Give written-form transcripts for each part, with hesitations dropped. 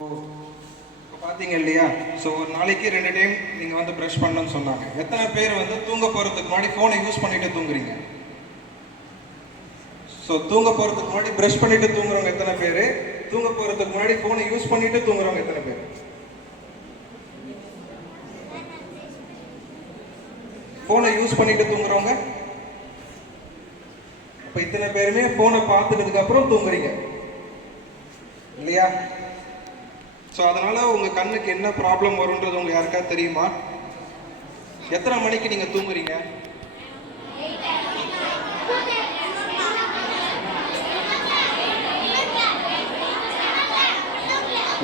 இப்போ பார்த்தீங்க இல்லையா, ஸோ ஒரு நாளைக்கு 2 டைம் நீங்கள் வந்து ப்ரஷ் பண்ணணும்னு சொன்னாங்க. எத்தனை பேர் வந்து தூங்க போகிறதுக்கு முன்னாடி ஃபோனை யூஸ் பண்ணிட்டு தூங்குறீங்க? ஸோ தூங்க போகிறதுக்கு முன்னாடி ப்ரஷ் பண்ணிட்டு தூங்குறவங்க எத்தனை பேர்? தூங்க போகிறதுக்கு முன்னாடி ஃபோனை யூஸ் பண்ணிட்டு தூங்குறவங்க எத்தனை பேர்? ஃபோனை யூஸ் பண்ணிட்டு தூங்குறவங்க இப்போ இத்தனை பேருமே ஃபோனை பார்த்துட்டதுக்கு அப்புறம் தூங்குறீங்க இல்லையா? ஸோ அதனால உங்க கண்ணுக்கு என்ன ப்ராப்ளம் வரும்ன்றது உங்களுக்கு யாருக்காவது தெரியுமா? எத்தனை மணிக்கு நீங்க தூங்குறீங்க?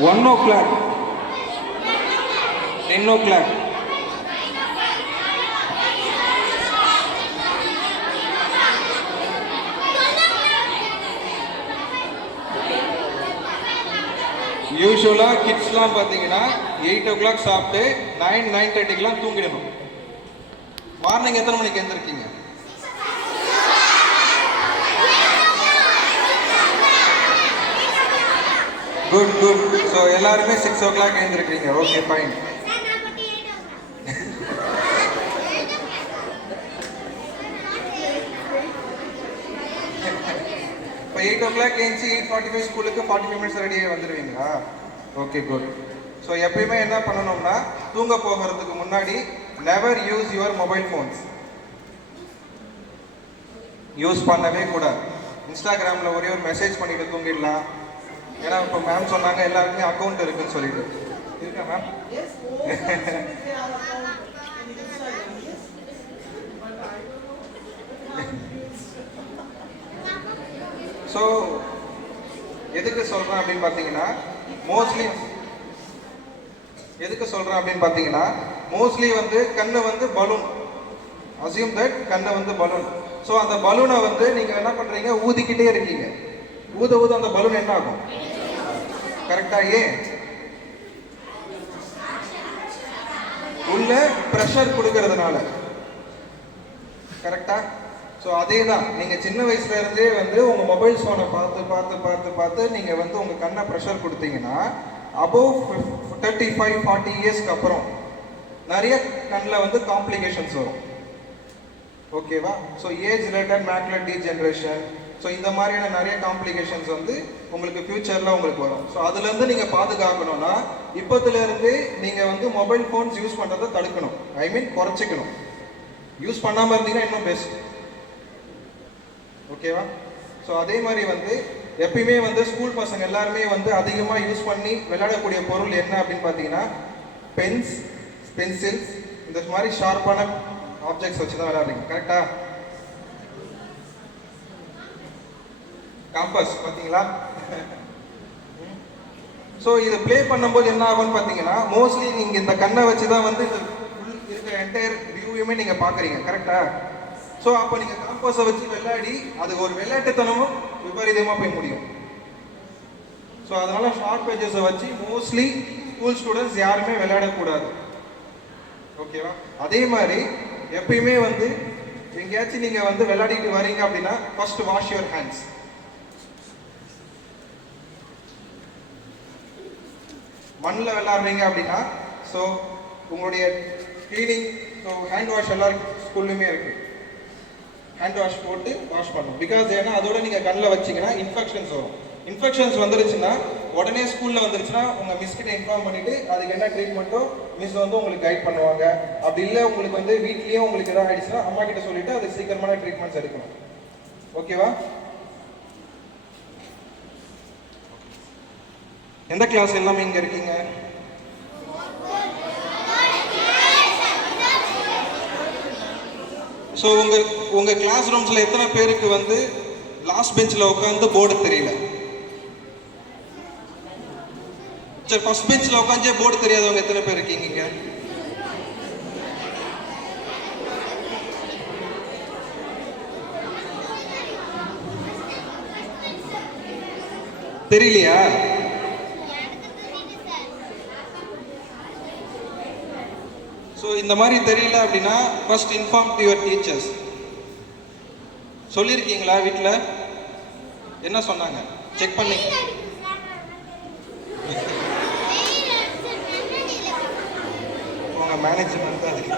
1 o'clock, 10 o'clock. யூஸ்வலாக கிட்ஸ்லாம் பார்த்தீங்கன்னா 8 o'clock சாப்பிட்டு 9:30க்கெலாம் தூங்கிடணும். மார்னிங் எத்தனை மணிக்கு எழுந்திருக்கீங்க? Good good. ஸோ எல்லாருமே 6 o'clock எழுந்திருக்கீங்க. Okay fine. இப்போ 8 o'clock எழுந்துச்சு 8:45 ஸ்கூலுக்கு 45 minutes ரெடியாக வந்துடுவீங்களா? Okay good. ஸோ எப்பயுமே என்ன பண்ணணும்னா, தூங்க போகிறதுக்கு முன்னாடி never use your mobile phones. Use பண்ணவே கூடாது. இன்ஸ்டாகிராமில் ஒரே ஒரு மெசேஜ் பண்ணிட்டு தூங்கிடலாம். ஏன்னா இப்போ மேம் சொன்னாங்க எல்லாருக்குமே அக்கௌண்ட் இருக்குன்னு சொல்லிட்டு. இருக்கா மேம்? ஸோ எதுக்கு சொல்கிறேன் அப்படின்னு பார்த்தீங்கன்னா, மோஸ்ட்லி வந்து கண்ணு வந்து பலூன். அசியூம் தட் கண்ணை வந்து பலூன். ஸோ அந்த பலூனை வந்து நீங்கள் என்ன பண்ணுறீங்க, ஊதிக்கிட்டே இருக்கீங்க. ஊத அந்த பலூன் என்ன ஆகும்? கரெக்டாக ஏன் உள்ள ப்ரெஷர் கொடுக்கறதுனால. கரெக்டா? ஸோ அதே தான், நீங்கள் சின்ன வயசுல இருந்தே வந்து உங்கள் மொபைல் ஃபோனை பார்த்து நீங்கள் வந்து உங்கள் கண்ணை ப்ரெஷர் கொடுத்தீங்கன்னா அபோவ் 35-40 இயர்ஸ்க்கு அப்புறம் நிறைய கண்ணில் வந்து காம்ப்ளிகேஷன்ஸ் வரும். ஓகேவா? So age related macular degeneration, so இந்த மாதிரியான நிறைய காம்ப்ளிகேஷன்ஸ் வந்து உங்களுக்கு ஃபியூச்சரில் உங்களுக்கு வரும். ஸோ அதுலேருந்து நீங்கள் பாதுகாக்கணும்னா இப்போத்துலேருந்து நீங்கள் வந்து மொபைல் ஃபோன்ஸ் யூஸ் பண்ணுறதை தடுக்கணும். ஐ மீன் குறைச்சிக்கணும். யூஸ் பண்ணாமல் இருந்தீங்கன்னா இன்னும் பெஸ்ட். ஓகேவா? ஸோ அதே மாதிரி வந்து எப்பயுமே வந்து ஸ்கூல் பசங்க எல்லாருமே வந்து அதிகமாக யூஸ் பண்ணி விளையாடக்கூடிய பொருள் என்ன அப்படின்னு பார்த்தீங்கன்னா, பென்ஸ், பென்சில்ஸ், இந்த மாதிரி ஷார்ப்பான ஆப்ஜெக்ட்ஸ் வச்சு தான் விளையாடுறீங்க. கரெக்டா? கம்பஸ் பார்த்தீங்களா? ஸோ இதை ப்ளே பண்ணும்போது என்ன ஆகும்னு பார்த்தீங்கன்னா, மோஸ்ட்லி நீங்கள் இந்த கண்ணை வச்சு தான் வந்து இந்த ஃபுல் இருக்கிற என்டையர் வியூவையுமே நீங்கள் பார்க்குறீங்க. கரெக்டா? ஸோ அப்போ நீங்கள் காம்பஸை வச்சு விளையாடி அது ஒரு விளையாட்டுத்தனமும் விபரீதமாக போய் முடியும். ஸோ அதனால ஷார்ப் எட்ஜஸை வச்சு மோஸ்ட்லி ஸ்கூல் ஸ்டூடெண்ட்ஸ் யாருமே விளையாடக்கூடாது. ஓகேவா? அதே மாதிரி எப்பயுமே வந்து எங்கேயாச்சும் நீங்கள் வந்து விளையாடிட்டு வரீங்க அப்படின்னா ஃபர்ஸ்ட் வாஷ் யுவர் ஹேண்ட்ஸ். மண்ணில் விளையாடுறீங்க அப்படின்னா ஸோ உங்களுடைய கிளீனிங், ஸோ ஹேண்ட் வாஷ் எல்லாரும் ஸ்கூல்லையுமே இருக்குது. ஹேண்ட் வாஷ் போட்டு வாஷ் பண்ணணும். பிகாஸ் ஏன்னா அதோட நீங்கள் கண்ணில் வச்சிங்கன்னா இன்ஃபெக்ஷன்ஸ் வரும். இன்ஃபெக்ஷன்ஸ் வந்துருச்சுன்னா உடனே ஸ்கூலில் வந்துருச்சுன்னா உங்கள் மிஸ்கிட்ட இன்ஃபார்ம் பண்ணிவிட்டு அதுக்கு என்ன ட்ரீட்மெண்ட்டோ மிஸ் வந்து உங்களுக்கு கைட் பண்ணுவாங்க. அப்படி இல்லை உங்களுக்கு வந்து வீட்லேயே உங்களுக்கு எதாவது ஆயிடுச்சுன்னா அம்மா கிட்ட சொல்லிவிட்டு அது சீக்கிரமான ட்ரீட்மெண்ட்ஸ் எடுக்கணும். ஓகேவா? எந்த கிளாஸ் எல்லாமே இங்கே இருக்கீங்க? ஸோ உங்கள் கிளாஸ் ரூம்ஸில் எத்தனை பேருக்கு வந்து லாஸ்ட் பெஞ்சில் உட்காந்து போர்டு தெரியல? சரி, ஃபர்ஸ்ட் பெஞ்சில் உட்காந்தே போர்டு தெரியாதவங்க எத்தனை பேர் இருக்கீங்க? தெரியலையா? ஸோ இந்த மாதிரி தெரியல அப்படின்னா first inform to your teachers. சொல்லியிருக்கீங்களா வீட்டில்? என்ன சொன்னாங்க? செக் பண்ணி நான் மேனேஜ்மெண்ட் தான் அதுக்கு.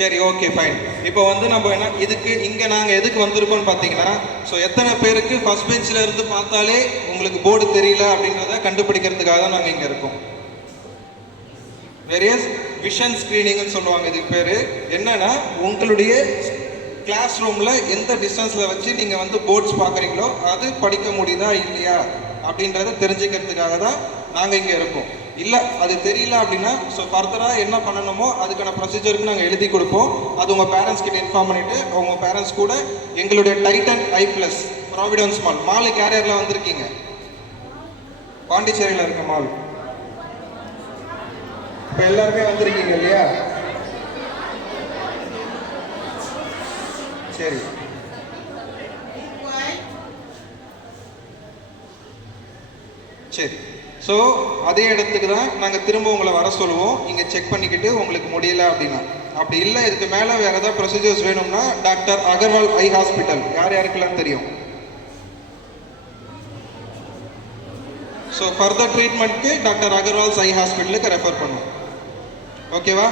சரி, ஓகே, ஃபைன். இப்போ வந்து நம்ம என்ன இதுக்கு இங்கே நாங்கள் எதுக்கு வந்திருக்கோம்னு பார்த்தீங்கன்னா, ஸோ எத்தனை பேருக்கு ஃபர்ஸ்ட் பெஞ்சில் இருந்து பார்த்தாலே உங்களுக்கு போர்டு தெரியல அப்படின்றத கண்டுபிடிக்கிறதுக்காக தான் நாங்கள் இங்கே இருக்கோம். வேரியஸ் விஷன் ஸ்க்ரீனிங்னு சொல்லுவாங்க இதுக்கு பேர். என்னன்னா உங்களுடைய கிளாஸ் ரூமில் எந்த டிஸ்டன்ஸில் வச்சு நீங்கள் வந்து போர்ட்ஸ் பார்க்குறீங்களோ அது படிக்க முடியுதா இல்லையா அப்படின்றத தெரிஞ்சுக்கிறதுக்காக தான் நாங்கள் இங்கே இருக்கோம். இல்லை அது தெரியல அப்படின்னா ஸோ ஃபர்தராக என்ன பண்ணணுமோ அதுக்கான ப்ரொசீஜருக்கு நாங்கள் எழுதி கொடுப்போம். அது உங்கள் பேரண்ட்ஸ் கிட்ட இன்ஃபார்ம் பண்ணிவிட்டு உங்கள் பேரண்ட்ஸ் கூட எங்களுடைய டைட்டன் i+ ப்ராவிடன்ஸ் மாலுக்கு யார் யாரெல்லாம் வந்திருக்கீங்க? பாண்டிச்சேரியில் இருக்க மால் இப்போ எல்லாருமே வந்திருக்கீங்க இல்லையா? சரி, சரி. ஸோ அதே இடத்துக்கு தான் நாங்கள் திரும்ப உங்களை வர சொல்லுவோம். இங்கே செக் பண்ணிக்கிட்டு உங்களுக்கு முடியல அப்படின்னா, அப்படி இல்லை இதுக்கு மேலே வேறு ஏதாவது ப்ரொசீஜர்ஸ் வேணும்னா டாக்டர் அகர்வால் ஐ ஹாஸ்பிட்டல் யார் யாருக்கெல்லாம் தெரியும்? ஸோ ஃபர்தர் ட்ரீட்மெண்ட்க்கு டாக்டர் அகர்வால்ஸ் ஐ ஹாஸ்பிட்டலுக்கு ரெஃபர் பண்ணுவோம். ஓகேவா?